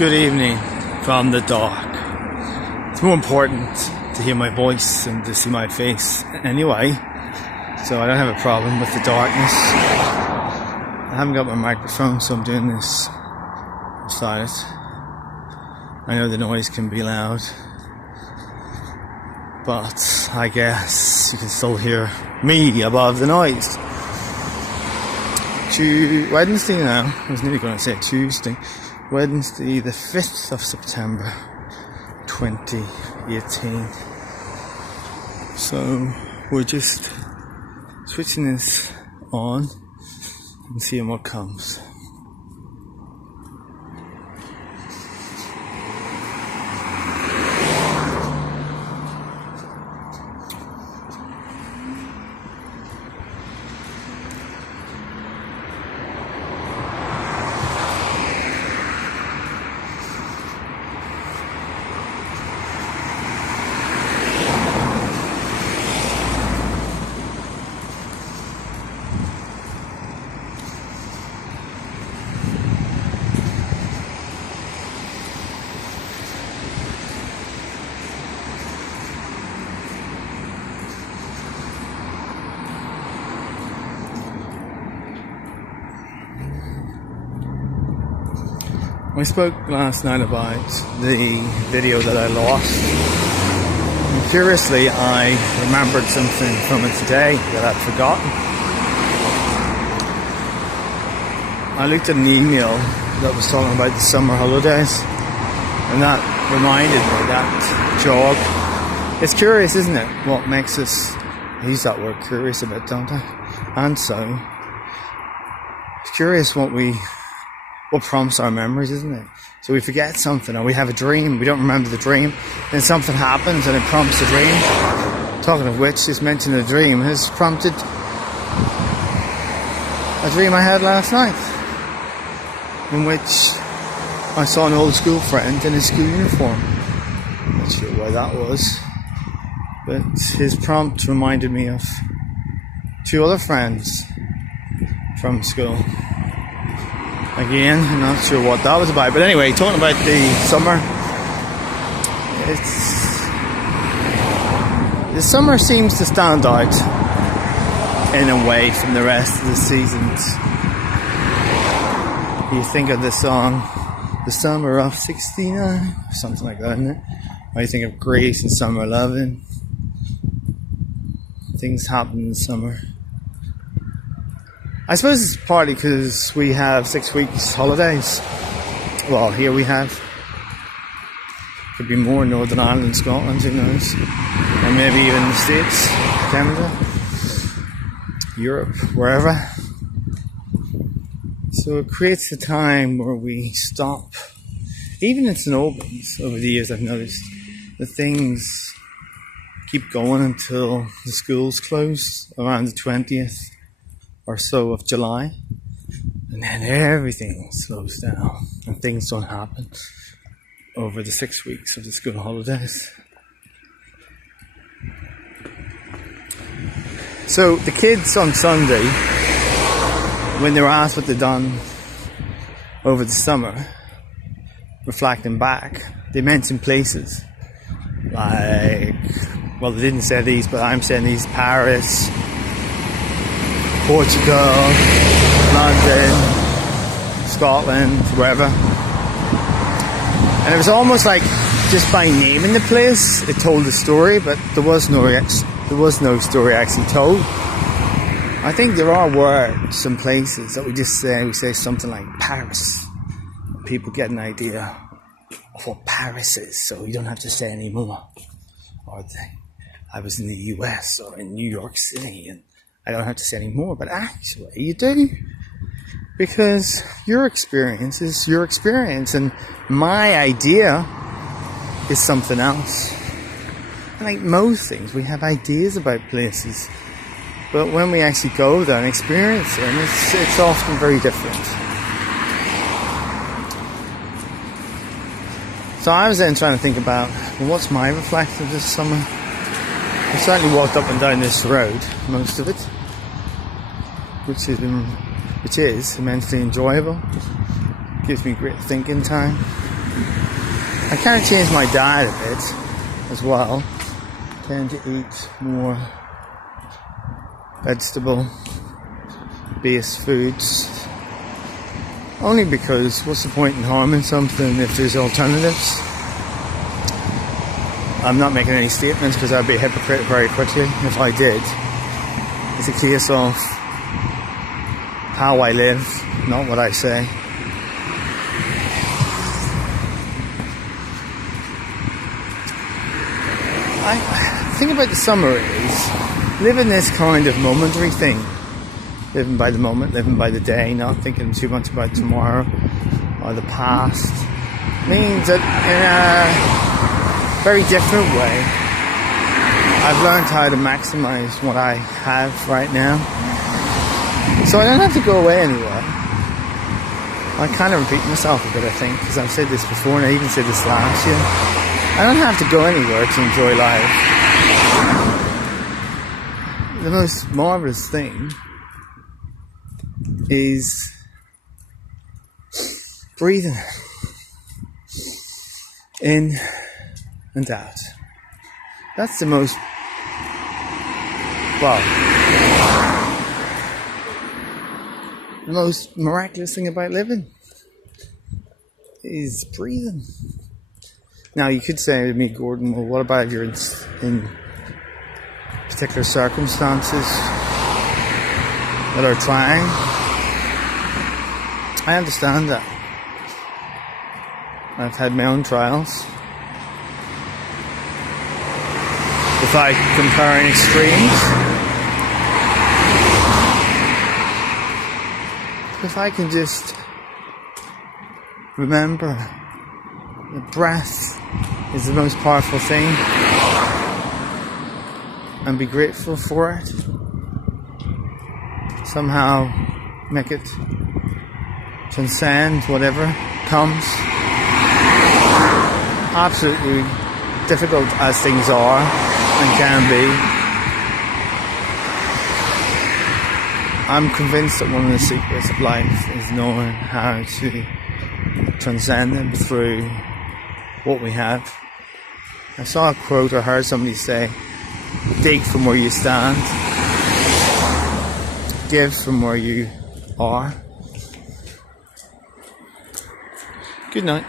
Good evening from the dark. It's more important to hear my voice and to see my face anyway, so I don't have a problem with the darkness. I haven't got my microphone, so I'm doing this beside it. I know the noise can be loud, but I guess you can still hear me above the noise. Wednesday now, I was nearly going to say Tuesday. Wednesday the 5th of September 2018. So we're just switching this on and seeing what comes. We spoke last night about the video that I lost. And curiously, I remembered something from it today that I'd forgotten. I looked at an email that was talking about the summer holidays, and that reminded me, that jog. It's curious, isn't it? What makes us, I use that word curious a bit, don't I? And so, it's curious what prompts our memories, isn't it? So we forget something, or we have a dream, we don't remember the dream, then something happens and it prompts the dream. Talking of which, just mentioning a dream has prompted a dream I had last night, in which I saw an old school friend in his school uniform. Not sure why that was, but his prompt reminded me of two other friends from school. Again, I'm not sure what that was about, but anyway, talking about the summer, the summer seems to stand out in a way from the rest of the seasons. You think of the song, The Summer of 69, something like that, isn't it? Or you think of Grace and Summer Loving. Things happen in the summer. I suppose it's partly because we have 6 weeks holidays. Well, here we have. Could be more in Northern Ireland, Scotland, who knows. And maybe even the States, Canada, Europe, wherever. So it creates a time where we stop. Even in St Albans, over the years I've noticed that things keep going until the schools close around the 20th. Or so of July, and then everything slows down and things don't happen over the 6 weeks of the school holidays. So the kids on Sunday, when they were asked what they'd done over the summer, reflecting back, they mentioned places like, well, they didn't say these, but I'm saying these: Paris, Portugal, London, Scotland, wherever. And it was almost like just by naming the place, it told the story, but there was no story actually told. I think there are words and places that we say something like Paris. People get an idea of what Paris is, so you don't have to say any more. Or I was in the US or in New York City, and I don't have to say any more, but actually you do, because your experience is your experience, and my idea is something else. And like most things, we have ideas about places, but when we actually go there and experience them, it's often very different. So I was then trying to think about, well, what's my reflection this summer? I certainly walked up and down this road, most of it, which is immensely enjoyable. Gives me great thinking time. I kind of changed my diet a bit as well. Tend to eat more vegetable-based foods. Only because what's the point in harming something if there's alternatives? I'm not making any statements because I'd be a hypocrite very quickly if I did. It's a case of how I live, not what I say. I think about the summer is living this kind of momentary thing. Living by the moment, living by the day, not thinking too much about tomorrow or the past. Means that in a very different way, I've learned how to maximize what I have right now. So I don't have to go away anywhere. I kind of repeat myself a bit, I think, because I've said this before and I even said this last year. I don't have to go anywhere to enjoy life. The most marvelous thing is breathing in and out. That's the most, the most miraculous thing about living is breathing. Now you could say to me, Gordon, well, what about if you're in particular circumstances that are trying? I understand that. I've had my own trials. If I compare in extremes, if I can just remember the breath is the most powerful thing and be grateful for it, somehow make it transcend whatever comes. Absolutely difficult as things are and can be. I'm convinced that one of the secrets of life is knowing how to transcend them through what we have. I saw a quote or heard somebody say, dig from where you stand, give from where you are. Good night.